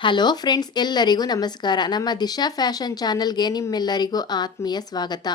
Hello friends, ಎಲ್ಲರಿಗೂ ನಮಸ್ಕಾರ. ನಮ್ಮ ದಿಶಾ ಫ್ಯಾಷನ್ ಚಾನಲ್ಗೆ ನಿಮ್ಮೆಲ್ಲರಿಗೂ ಆತ್ಮೀಯ ಸ್ವಾಗತ.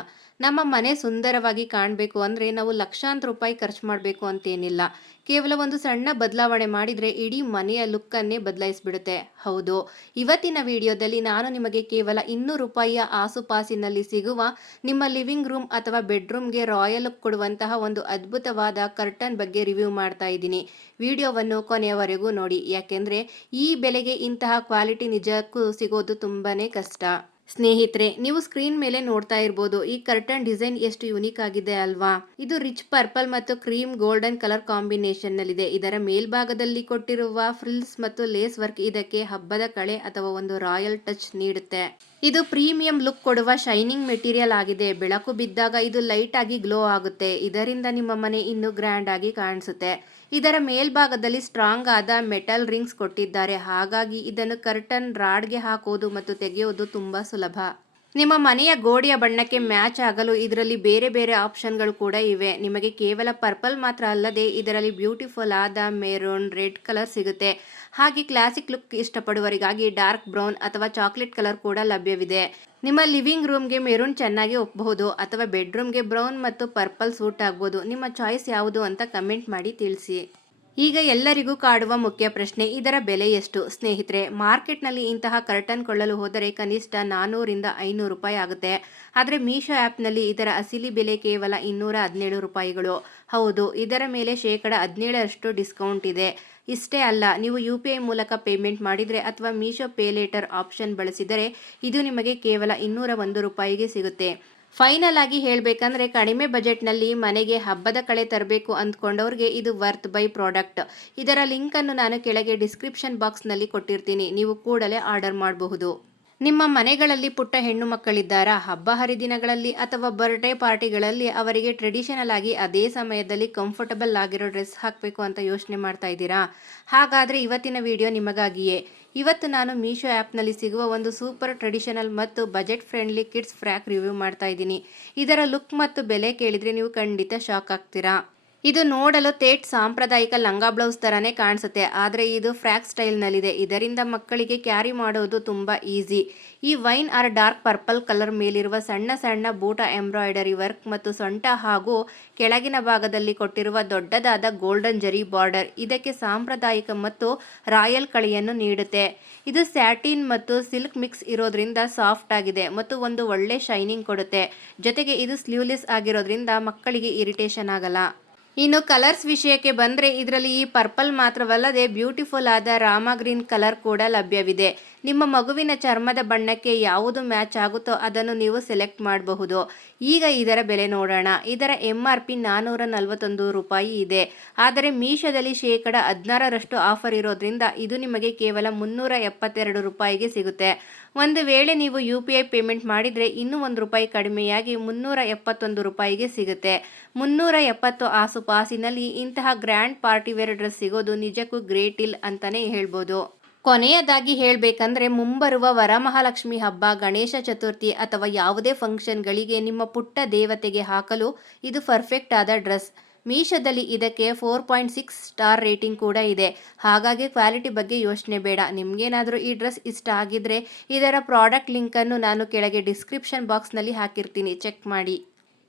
ನಮ್ಮ ಮನೆ ಸುಂದರವಾಗಿ ಕಾಣಬೇಕು ಅಂದರೆ ನಾವು ಲಕ್ಷಾಂತರ ರೂಪಾಯಿ ಖರ್ಚು ಮಾಡಬೇಕು ಅಂತೇನಿಲ್ಲ. ಕೇವಲ ಒಂದು ಸಣ್ಣ ಬದಲಾವಣೆ ಮಾಡಿದರೆ ಇಡೀ ಮನೆಯ ಲುಕ್ಕನ್ನೇ ಬದಲಾಯಿಸಿಬಿಡುತ್ತೆ. ಹೌದು, ಇವತ್ತಿನ ವಿಡಿಯೋದಲ್ಲಿ ನಾನು ನಿಮಗೆ ಕೇವಲ 200 ರೂಪಾಯಿಯ ಆಸುಪಾಸಿನಲ್ಲಿ ಸಿಗುವ ನಿಮ್ಮ ಲಿವಿಂಗ್ ರೂಮ್ ಅಥವಾ ಬೆಡ್ರೂಮ್ಗೆ ರಾಯಲ್ ಲುಕ್ ಕೊಡುವಂತಹ ಒಂದು ಅದ್ಭುತವಾದ ಕರ್ಟನ್ ಬಗ್ಗೆ ರಿವ್ಯೂ ಮಾಡ್ತಾ ಇದ್ದೀನಿ. ವಿಡಿಯೋವನ್ನು ಕೊನೆಯವರೆಗೂ ನೋಡಿ, ಯಾಕೆಂದರೆ ಈ ಬೆಲೆಗೆ ಇಂತಹ ಕ್ವಾಲಿಟಿ ನಿಜಕ್ಕೂ ಸಿಗೋದು ತುಂಬಾನೇ ಕಷ್ಟ. ಸ್ನೇಹಿತರೆ, ನೀವು ಸ್ಕ್ರೀನ್ ಮೇಲೆ ನೋಡ್ತಾ ಇರ್ಬೋದು, ಈ ಕರ್ಟನ್ ಡಿಸೈನ್ ಎಷ್ಟು ಯುನಿಕ್ ಆಗಿದೆ ಅಲ್ವಾ. ಇದು ರಿಚ್ ಪರ್ಪಲ್ ಮತ್ತು ಕ್ರೀಮ್ ಗೋಲ್ಡನ್ ಕಲರ್ ಕಾಂಬಿನೇಷನ್ ನಲ್ಲಿದೆ. ಇದರ ಮೇಲ್ಭಾಗದಲ್ಲಿ ಕೊಟ್ಟಿರುವ ಫ್ರಿಲ್ಸ್ ಮತ್ತು ಲೇಸ್ ವರ್ಕ್ ಇದಕ್ಕೆ ಹಬ್ಬದ ಕಳೆ ಅಥವಾ ಒಂದು ರಾಯಲ್ ಟಚ್ ನೀಡುತ್ತೆ. ಇದು ಪ್ರೀಮಿಯಂ ಲುಕ್ ಕೊಡುವ ಶೈನಿಂಗ್ ಮೆಟೀರಿಯಲ್ ಆಗಿದೆ. ಬೆಳಕು ಬಿದ್ದಾಗ ಇದು ಲೈಟ್ ಆಗಿ ಗ್ಲೋ ಆಗುತ್ತೆ. ಇದರಿಂದ ನಿಮ್ಮ ಮನೆ ಇನ್ನೂ ಗ್ರ್ಯಾಂಡ್ ಆಗಿ ಕಾಣಿಸುತ್ತೆ. ಇದರ ಮೇಲ್ಭಾಗದಲ್ಲಿ ಸ್ಟ್ರಾಂಗ್ ಆದ ಮೆಟಲ್ ರಿಂಗ್ಸ್ ಕೊಟ್ಟಿದ್ದಾರೆ. ಹಾಗಾಗಿ ಇದನ್ನು ಕರ್ಟನ್ ರಾಡ್ಗೆ ಹಾಕೋದು ಮತ್ತು ತೆಗೆಯೋದು ತುಂಬಾ ಸುಲಭ. ನಿಮ್ಮ ಮನೆಯ ಗೋಡೆಯ ಬಣ್ಣಕ್ಕೆ ಮ್ಯಾಚ್ ಆಗಲು ಇದರಲ್ಲಿ ಬೇರೆ ಬೇರೆ ಆಪ್ಷನ್ಗಳು ಕೂಡ ಇವೆ. ನಿಮಗೆ ಕೇವಲ ಪರ್ಪಲ್ ಮಾತ್ರ ಅಲ್ಲದೆ ಇದರಲ್ಲಿ ಬ್ಯೂಟಿಫುಲ್ ಆದ ಮೆರೂನ್, ರೆಡ್ ಕಲರ್ ಸಿಗುತ್ತೆ. ಹಾಗೆ ಕ್ಲಾಸಿಕ್ ಲುಕ್ ಇಷ್ಟಪಡುವವರಿಗಾಗಿ ಡಾರ್ಕ್ ಬ್ರೌನ್ ಅಥವಾ ಚಾಕ್ಲೇಟ್ ಕಲರ್ ಕೂಡ ಲಭ್ಯವಿದೆ. ನಿಮ್ಮ ಲಿವಿಂಗ್ ರೂಮ್ಗೆ ಮೆರೂನ್ ಚೆನ್ನಾಗಿ ಒಪ್ಪಬಹುದು ಅಥವಾ ಬೆಡ್ರೂಮ್ಗೆ ಬ್ರೌನ್ ಮತ್ತು ಪರ್ಪಲ್ ಸೂಟ್ ಆಗ್ಬೋದು. ನಿಮ್ಮ ಚಾಯ್ಸ್ ಯಾವುದು ಅಂತ ಕಮೆಂಟ್ ಮಾಡಿ ತಿಳಿಸಿ. ಈಗ ಎಲ್ಲರಿಗೂ ಕಾಡುವ ಮುಖ್ಯ ಪ್ರಶ್ನೆ, ಇದರ ಬೆಲೆ ಎಷ್ಟು? ಸ್ನೇಹಿತರೆ, ಮಾರ್ಕೆಟ್ನಲ್ಲಿ ಇಂತಹ ಕರ್ಟನ್ ಕೊಳ್ಳಲು ಹೋದರೆ ಕನಿಷ್ಠ 400 500 ರೂಪಾಯಿ ಆಗುತ್ತೆ. ಆದರೆ ಮೀಶೋ ಆ್ಯಪ್ನಲ್ಲಿ ಇದರ ಅಸಲಿ ಬೆಲೆ ಕೇವಲ 217 ರೂಪಾಯಿಗಳು. ಹೌದು, ಇದರ ಮೇಲೆ ಶೇಕಡ 17ರಷ್ಟು ಡಿಸ್ಕೌಂಟ್ ಇದೆ. ಇಷ್ಟೇ ಅಲ್ಲ, ನೀವು UPI ಮೂಲಕ ಪೇಮೆಂಟ್ ಮಾಡಿದರೆ ಅಥವಾ ಮೀಶೋ ಪೇ ಲೇಟರ್ ಆಪ್ಷನ್ ಬಳಸಿದರೆ ಇದು ನಿಮಗೆ ಕೇವಲ 201 ರೂಪಾಯಿಗೆ ಸಿಗುತ್ತೆ. ಫೈನಲ್ ಆಗಿ ಹೇಳಬೇಕಂದ್ರೆ ಕಡಿಮೆ ಬಜೆಟ್ನಲ್ಲಿ ಮನೆಗೆ ಹಬ್ಬದ ಕಳೆ ತರಬೇಕು ಅಂದ್ಕೊಂಡವ್ರಿಗೆ ಇದು ವರ್ತ್ ಬೈ ಪ್ರಾಡಕ್ಟ್. ಇದರ ಲಿಂಕನ್ನು ನಾನು ಕೆಳಗೆ ಡಿಸ್ಕ್ರಿಪ್ಷನ್ ಬಾಕ್ಸ್ನಲ್ಲಿ ಕೊಟ್ಟಿರ್ತೀನಿ. ನೀವು ಕೂಡಲೇ ಆರ್ಡರ್ ಮಾಡಬಹುದು. ನಿಮ್ಮ ಮನೆಗಳಲ್ಲಿ ಪುಟ್ಟ ಹೆಣ್ಣು ಮಕ್ಕಳಿದ್ದಾರಾ? ಹಬ್ಬ ಹರಿದಿನಗಳಲ್ಲಿ ಅಥವಾ ಬರ್ಡೇ ಪಾರ್ಟಿಗಳಲ್ಲಿ ಅವರಿಗೆ ಟ್ರೆಡಿಷನಲ್ ಆಗಿ ಅದೇ ಸಮಯದಲ್ಲಿ ಕಂಫರ್ಟಬಲ್ ಆಗಿರೋ ಡ್ರೆಸ್ ಹಾಕಬೇಕು ಅಂತ ಯೋಚನೆ ಮಾಡ್ತಾ ಇದ್ದೀರಾ? ಹಾಗಾದರೆ ಇವತ್ತಿನ ವಿಡಿಯೋ ನಿಮಗಾಗಿಯೇ. ಇವತ್ತು ನಾನು ಮೀಶೋ ಆ್ಯಪ್ನಲ್ಲಿ ಸಿಗುವ ಒಂದು ಸೂಪರ್ ಟ್ರೆಡಿಷನಲ್ ಮತ್ತು budget friendly kids frock review ಮಾಡ್ತಾ ಇದ್ದೀನಿ. ಇದರ ಲುಕ್ ಮತ್ತು ಬೆಲೆ ಕೇಳಿದರೆ ನೀವು ಖಂಡಿತ ಶಾಕ್ ಆಗ್ತೀರಾ. ಇದು ನೋಡಲು ತೇಟ್ ಸಾಂಪ್ರದಾಯಿಕ ಲಂಗ ಬ್ಲೌಸ್ ಥರನೇ ಕಾಣಿಸುತ್ತೆ, ಆದರೆ ಇದು ಫ್ರ್ಯಾಕ್ ಸ್ಟೈಲ್ನಲ್ಲಿದೆ. ಇದರಿಂದ ಮಕ್ಕಳಿಗೆ ಕ್ಯಾರಿ ಮಾಡೋದು ತುಂಬ ಈಸಿ. ಈ wine or dark purple colour ಮೇಲಿರುವ ಸಣ್ಣ ಸಣ್ಣ ಬೂಟ ಎಂಬ್ರಾಯ್ಡರಿ ವರ್ಕ್ ಮತ್ತು ಸೊಂಟ ಹಾಗೂ ಕೆಳಗಿನ ಭಾಗದಲ್ಲಿ ಕೊಟ್ಟಿರುವ ದೊಡ್ಡದಾದ ಗೋಲ್ಡನ್ ಜರಿ ಬಾರ್ಡರ್ ಇದಕ್ಕೆ ಸಾಂಪ್ರದಾಯಿಕ ಮತ್ತು ರಾಯಲ್ ಕಳೆಯನ್ನು ನೀಡುತ್ತೆ. ಇದು ಸ್ಯಾಟಿನ್ ಮತ್ತು ಸಿಲ್ಕ್ ಮಿಕ್ಸ್ ಇರೋದ್ರಿಂದ ಸಾಫ್ಟ್ ಆಗಿದೆ ಮತ್ತು ಒಂದು ಒಳ್ಳೆ ಶೈನಿಂಗ್ ಕೊಡುತ್ತೆ. ಜೊತೆಗೆ ಇದು ಸ್ಲೀವ್ಲೆಸ್ ಆಗಿರೋದ್ರಿಂದ ಮಕ್ಕಳಿಗೆ ಇರಿಟೇಷನ್ ಆಗಲ್ಲ. ಇನ್ನು ಕಲರ್ಸ್ ವಿಷಯಕ್ಕೆ ಬಂದರೆ ಇದರಲ್ಲಿ ಈ ಪರ್ಪಲ್ ಮಾತ್ರವಲ್ಲದೆ ಬ್ಯೂಟಿಫುಲ್ ಆದ ರಾಮ ಗ್ರೀನ್ ಕಲರ್ ಕೂಡ ಲಭ್ಯವಿದೆ. ನಿಮ್ಮ ಮಗುವಿನ ಚರ್ಮದ ಬಣ್ಣಕ್ಕೆ ಯಾವುದು ಮ್ಯಾಚ್ ಆಗುತ್ತೋ ಅದನ್ನು ನೀವು ಸೆಲೆಕ್ಟ್ ಮಾಡಬಹುದು. ಈಗ ಇದರ ಬೆಲೆ ನೋಡೋಣ. ಇದರ MRP 441 ರೂಪಾಯಿ ಇದೆ. ಆದರೆ ಮೀಶೋದಲ್ಲಿ ಶೇಕಡ 16ರಷ್ಟು ಆಫರ್ ಇರೋದ್ರಿಂದ ಇದು ನಿಮಗೆ ಕೇವಲ 372 ರೂಪಾಯಿಗೆ ಸಿಗುತ್ತೆ. ಒಂದು ವೇಳೆ ನೀವು UPI ಪೇಮೆಂಟ್ ಮಾಡಿದರೆ ಇನ್ನೂ 1 ರೂಪಾಯಿ ಕಡಿಮೆಯಾಗಿ 371 ರೂಪಾಯಿಗೆ ಸಿಗುತ್ತೆ. 370 ಆಸುಪಾಸಿನಲ್ಲಿ ಇಂತಹ ಗ್ರ್ಯಾಂಡ್ ಪಾರ್ಟಿವೇರ್ ಡ್ರೆಸ್ ಸಿಗೋದು ನಿಜಕ್ಕೂ ಗ್ರೇಟ್ ಡೀಲ್ ಅಂತಲೇ ಹೇಳ್ಬೋದು. ಕೊನೆಯದಾಗಿ ಹೇಳಬೇಕಂದ್ರೆ ಮುಂಬರುವ ವರಮಹಾಲಕ್ಷ್ಮಿ ಹಬ್ಬ, ಗಣೇಶ ಚತುರ್ಥಿ ಅಥವಾ ಯಾವುದೇ ಫಂಕ್ಷನ್ಗಳಿಗೆ ನಿಮ್ಮ ಪುಟ್ಟ ದೇವತೆಗೆ ಹಾಕಲು ಇದು ಪರ್ಫೆಕ್ಟ್ ಆದ ಡ್ರೆಸ್. ಮೀಶೋದಲ್ಲಿ ಇದಕ್ಕೆ 4.6 ಸ್ಟಾರ್ ರೇಟಿಂಗ್ ಕೂಡ ಇದೆ. ಹಾಗಾಗಿ ಕ್ವಾಲಿಟಿ ಬಗ್ಗೆ ಯೋಚನೆ ಬೇಡ. ನಿಮಗೇನಾದರೂ ಈ ಡ್ರೆಸ್ ಇಷ್ಟ ಆಗಿದ್ರೆ ಇದರ ಪ್ರಾಡಕ್ಟ್ ಲಿಂಕನ್ನು ನಾನು ಕೆಳಗೆ ಡಿಸ್ಕ್ರಿಪ್ಷನ್ ಬಾಕ್ಸ್ನಲ್ಲಿ ಹಾಕಿರ್ತೀನಿ, ಚೆಕ್ ಮಾಡಿ.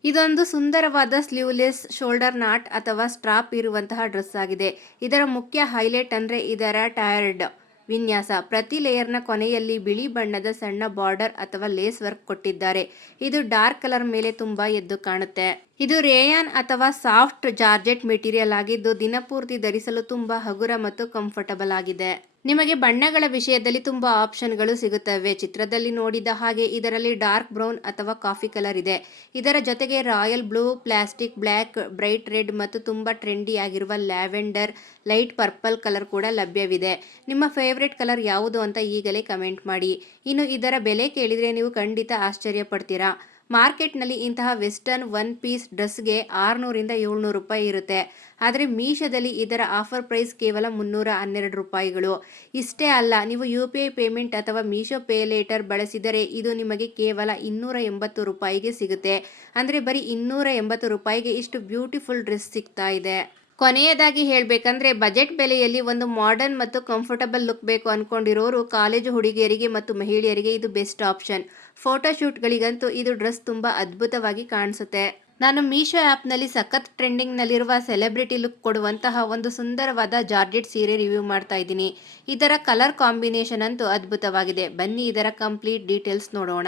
ಇದೊಂದು ಸುಂದರವಾದ ಸ್ಲೀವ್ಲೆಸ್ ಶೋಲ್ಡರ್ ನಾಟ್ ಅಥವಾ ಸ್ಟ್ರಾಪ್ ಇರುವಂತಹ ಡ್ರೆಸ್ ಆಗಿದೆ. ಇದರ ಮುಖ್ಯ ಹೈಲೈಟ್ ಅಂದರೆ ಇದರ ಟೈರ್ಡ್ ವಿನ್ಯಾಸ. ಪ್ರತಿ ಲೇಯರ್ನ ಕೊನೆಯಲ್ಲಿ ಬಿಳಿ ಬಣ್ಣದ ಸಣ್ಣ ಬಾರ್ಡರ್ ಅಥವಾ ಲೇಸ್ ವರ್ಕ್ ಕೊಟ್ಟಿದ್ದಾರೆ. ಇದು ಡಾರ್ಕ್ ಕಲರ್ ಮೇಲೆ ತುಂಬಾ ಎದ್ದು ಕಾಣುತ್ತೆ. ಇದು ರೇಯಾನ್ ಅಥವಾ ಸಾಫ್ಟ್ ಜಾರ್ಜೆಟ್ ಮೆಟೀರಿಯಲ್ ಆಗಿದ್ದು ದಿನಪೂರ್ತಿ ಧರಿಸಲು ತುಂಬಾ ಹಗುರ ಮತ್ತು ಕಂಫರ್ಟಬಲ್ ಆಗಿದೆ. ನಿಮಗೆ ಬಣ್ಣಗಳ ವಿಷಯದಲ್ಲಿ ತುಂಬಾ ಆಪ್ಷನ್ಗಳು ಸಿಗುತ್ತವೆ. ಚಿತ್ರದಲ್ಲಿ ನೋಡಿದ ಹಾಗೆ ಇದರಲ್ಲಿ ಡಾರ್ಕ್ ಬ್ರೌನ್ ಅಥವಾ ಕಾಫಿ ಕಲರ್ ಇದೆ. ಇದರ ಜೊತೆಗೆ royal blue, plastic black, bright red ಮತ್ತು ತುಂಬಾ ಟ್ರೆಂಡಿ ಆಗಿರುವ ಲ್ಯಾವೆಂಡರ್, ಲೈಟ್ ಪರ್ಪಲ್ ಕಲರ್ ಕೂಡ ಲಭ್ಯವಿದೆ. ನಿಮ್ಮ ಫೇವ್ರೆಟ್ ಕಲರ್ ಯಾವುದು ಅಂತ ಈಗಲೇ ಕಮೆಂಟ್ ಮಾಡಿ. ಇನ್ನು ಇದರ ಬೆಲೆ ಕೇಳಿದರೆ ನೀವು ಖಂಡಿತ ಆಶ್ಚರ್ಯ ಪಡ್ತೀರಾ. ಮಾರ್ಕೆಟ್ನಲ್ಲಿ ಇಂತಹ ವೆಸ್ಟರ್ನ್ ಒನ್ ಪೀಸ್ ಡ್ರೆಸ್ಗೆ 600 700 ರೂಪಾಯಿ ಇರುತ್ತೆ. ಆದರೆ ಮೀಶೋದಲ್ಲಿ ಇದರ ಆಫರ್ ಪ್ರೈಸ್ ಕೇವಲ 312 ರೂಪಾಯಿಗಳು. ಇಷ್ಟೇ ಅಲ್ಲ, ನೀವು UPI ಪೇಮೆಂಟ್ ಅಥವಾ ಮೀಶೋ ಪೇ ಲೇಟರ್ ಬಳಸಿದರೆ ಇದು ನಿಮಗೆ ಕೇವಲ 280 ರೂಪಾಯಿಗೆ ಸಿಗುತ್ತೆ. ಅಂದರೆ ಬರೀ 280 ರೂಪಾಯಿಗೆ ಇಷ್ಟು ಬ್ಯೂಟಿಫುಲ್ ಡ್ರೆಸ್ ಸಿಗ್ತಾ ಇದೆ. ಕೊನೆಯದಾಗಿ ಹೇಳಬೇಕಂದ್ರೆ ಬಜೆಟ್ ಬೆಲೆಯಲ್ಲಿ ಒಂದು ಮಾಡರ್ನ್ ಮತ್ತು ಕಂಫರ್ಟಬಲ್ ಲುಕ್ ಬೇಕು ಅಂದ್ಕೊಂಡಿರೋರು ಕಾಲೇಜು ಹುಡುಗಿಯರಿಗೆ ಮತ್ತು ಮಹಿಳೆಯರಿಗೆ ಇದು ಬೆಸ್ಟ್ ಆಪ್ಷನ್. ಫೋಟೋಶೂಟ್ಗಳಿಗಂತೂ ಇದು ಡ್ರೆಸ್ ತುಂಬ ಅದ್ಭುತವಾಗಿ ಕಾಣಿಸುತ್ತೆ. ನಾನು ಮೀಶೋ ಆ್ಯಪ್ನಲ್ಲಿ ಸಖತ್ ಟ್ರೆಂಡಿಂಗ್ನಲ್ಲಿರುವ ಸೆಲೆಬ್ರಿಟಿ ಲುಕ್ ಕೊಡುವಂತಹ ಒಂದು ಸುಂದರವಾದ ಜಾರ್ಜೆಟ್ ಸೀರೆ ರಿವ್ಯೂ ಮಾಡ್ತಾ ಇದ್ದೀನಿ. ಇದರ ಕಲರ್ ಕಾಂಬಿನೇಷನ್ ಅಂತೂ ಅದ್ಭುತವಾಗಿದೆ. ಬನ್ನಿ ಇದರ ಕಂಪ್ಲೀಟ್ ಡೀಟೇಲ್ಸ್ ನೋಡೋಣ.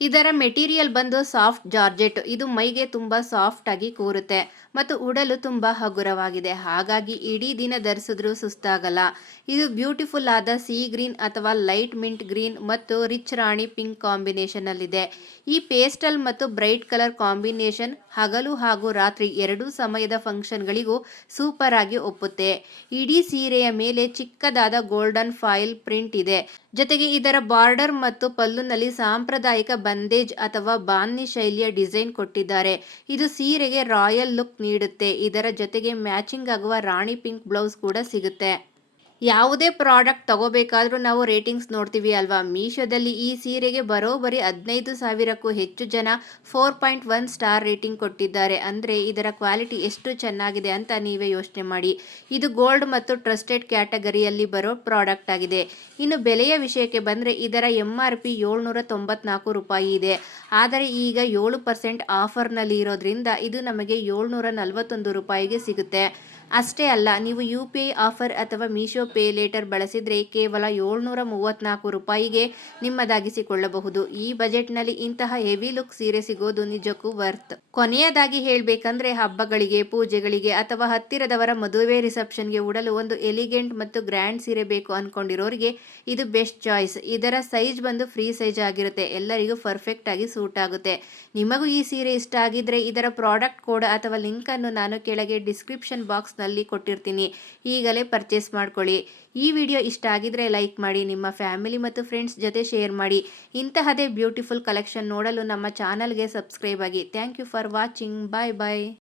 ಇದರ ಮೆಟೀರಿಯಲ್ ಬಂದು ಸಾಫ್ಟ್ ಜಾರ್ಜೆಟ್. ಇದು ಮೈಗೆ ತುಂಬ ಸಾಫ್ಟ್ ಆಗಿ ಕೂರುತ್ತೆ ಮತ್ತು ಉಡಲು ತುಂಬ ಹಗುರವಾಗಿದೆ. ಹಾಗಾಗಿ ಇಡೀ ದಿನ ಧರಿಸಿದ್ರೂ ಸುಸ್ತಾಗಲ್ಲ. ಇದು ಬ್ಯೂಟಿಫುಲ್ ಆದ ಸೀ ಗ್ರೀನ್ ಅಥವಾ ಲೈಟ್ ಮಿಂಟ್ ಗ್ರೀನ್ ಮತ್ತು ರಿಚ್ ರಾಣಿ ಪಿಂಕ್ ಕಾಂಬಿನೇಷನ್ ಅಲ್ಲಿದೆ. ಈ ಪೇಸ್ಟಲ್ ಮತ್ತು ಬ್ರೈಟ್ ಕಲರ್ ಕಾಂಬಿನೇಷನ್ ಹಗಲು ಹಾಗೂ ರಾತ್ರಿ ಎರಡೂ ಸಮಯದ ಫಂಕ್ಷನ್ಗಳಿಗೂ ಸೂಪರ್ ಆಗಿ ಒಪ್ಪುತ್ತೆ. ಇಡೀ ಸೀರೆಯ ಮೇಲೆ ಚಿಕ್ಕದಾದ ಗೋಲ್ಡನ್ ಫಾಯಿಲ್ ಪ್ರಿಂಟ್ ಇದೆ. ಜೊತೆಗೆ ಇದರ ಬಾರ್ಡರ್ ಮತ್ತು ಪಲ್ಲುನಲ್ಲಿ ಸಾಂಪ್ರದಾಯಿಕ ಬಂದೇಜ್ ಅಥವಾ ಬಾಂದ್ನಿ ಶೈಲಿಯ ಡಿಸೈನ್ ಕೊಟ್ಟಿದ್ದಾರೆ. ಇದು ಸೀರೆಗೆ ರಾಯಲ್ ಲುಕ್ ನೀಡುತ್ತೆ. ಇದರ ಜೊತೆಗೆ ಮ್ಯಾಚಿಂಗ್ ಆಗುವ ರಾಣಿ ಪಿಂಕ್ ಬ್ಲೌಸ್ ಕೂಡ ಸಿಗುತ್ತೆ. ಯಾವುದೇ ಪ್ರಾಡಕ್ಟ್ ತಗೋಬೇಕಾದ್ರೂ ನಾವು ರೇಟಿಂಗ್ಸ್ ನೋಡ್ತೀವಿ ಅಲ್ವಾ. ಮೀಶೋದಲ್ಲಿ ಈ ಸೀರೆಗೆ ಬರೋಬ್ಬರಿ 15,000ಕ್ಕೂ ಹೆಚ್ಚು ಜನ 4.1 ಸ್ಟಾರ್ ರೇಟಿಂಗ್ ಕೊಟ್ಟಿದ್ದಾರೆ. ಅಂದರೆ ಇದರ ಕ್ವಾಲಿಟಿ ಎಷ್ಟು ಚೆನ್ನಾಗಿದೆ ಅಂತ ನೀವೇ ಯೋಚನೆ ಮಾಡಿ. ಇದು ಗೋಲ್ಡ್ ಮತ್ತು ಟ್ರಸ್ಟೆಡ್ ಕ್ಯಾಟಗರಿಯಲ್ಲಿ ಬರೋ ಪ್ರಾಡಕ್ಟ್ ಆಗಿದೆ. ಇನ್ನು ಬೆಲೆಯ ವಿಷಯಕ್ಕೆ ಬಂದರೆ ಇದರ MRP 794 ರೂಪಾಯಿ ಇದೆ. ಆದರೆ ಈಗ 7% ಆಫರ್ನಲ್ಲಿ ಇರೋದ್ರಿಂದ ಇದು ನಮಗೆ 741 ರೂಪಾಯಿಗೆ ಸಿಗುತ್ತೆ. ಅಷ್ಟೇ ಅಲ್ಲ, ನೀವು UPI ಆಫರ್ ಅಥವಾ ಮೀಶೋ ಪೇ ಲೇಟರ್ ಬಳಸಿದರೆ ಕೇವಲ 734 ರೂಪಾಯಿಗೆ ನಿಮ್ಮದಾಗಿಸಿಕೊಳ್ಳಬಹುದು. ಈ ಬಜೆಟ್ನಲ್ಲಿ ಇಂತಹ ಹೆವಿ ಲುಕ್ ಸೀರೆ ಸಿಗೋದು ನಿಜಕ್ಕೂ ವರ್ತ್. ಕೊನೆಯದಾಗಿ ಹೇಳಬೇಕಂದ್ರೆ ಹಬ್ಬಗಳಿಗೆ, ಪೂಜೆಗಳಿಗೆ ಅಥವಾ ಹತ್ತಿರದವರ ಮದುವೆ ರಿಸೆಪ್ಷನ್ಗೆ ಉಡಲು ಒಂದು ಎಲಿಗೆಂಟ್ ಮತ್ತು ಗ್ರ್ಯಾಂಡ್ ಸೀರೆ ಬೇಕು ಅಂದ್ಕೊಂಡಿರೋರಿಗೆ ಇದು ಬೆಸ್ಟ್ ಚಾಯ್ಸ್. ಇದರ ಸೈಜ್ ಬಂದು ಫ್ರೀ ಸೈಜ್ ಆಗಿರುತ್ತೆ. ಎಲ್ಲರಿಗೂ ಪರ್ಫೆಕ್ಟ್ ಆಗಿ ಸೂಟ್ ಆಗುತ್ತೆ. ನಿಮಗೂ ಈ ಸೀರೆ ಇಷ್ಟ ಆಗಿದ್ರೆ ಇದರ ಪ್ರಾಡಕ್ಟ್ ಕೋಡ್ ಅಥವಾ ಲಿಂಕನ್ನು ನಾನು ಕೆಳಗೆ ಡಿಸ್ಕ್ರಿಪ್ಷನ್ ಬಾಕ್ಸ್ನಲ್ಲಿ ಕೊಟ್ಟಿರ್ತೀನಿ. ಈಗಲೇ ಪರ್ಚೇಸ್ ಮಾಡ್ಕೊಳ್ಳಿ. ಈ ವಿಡಿಯೋ ಇಷ್ಟ ಆಗಿದ್ರೆ ಲೈಕ್ ಮಾಡಿ, ನಿಮ್ಮ ಫ್ಯಾಮಿಲಿ ಮತ್ತು ಫ್ರೆಂಡ್ಸ್ ಜೊತೆ ಶೇರ್ ಮಾಡಿ. ಇಂತಹದೇ ಬ್ಯೂಟಿಫುಲ್ ಕಲೆಕ್ಷನ್ ನೋಡಲು ನಮ್ಮ ಚಾನಲ್ಗೆ ಸಬ್ಸ್ಕ್ರೈಬ್ ಆಗಿ. Thank you for watching. Bye bye.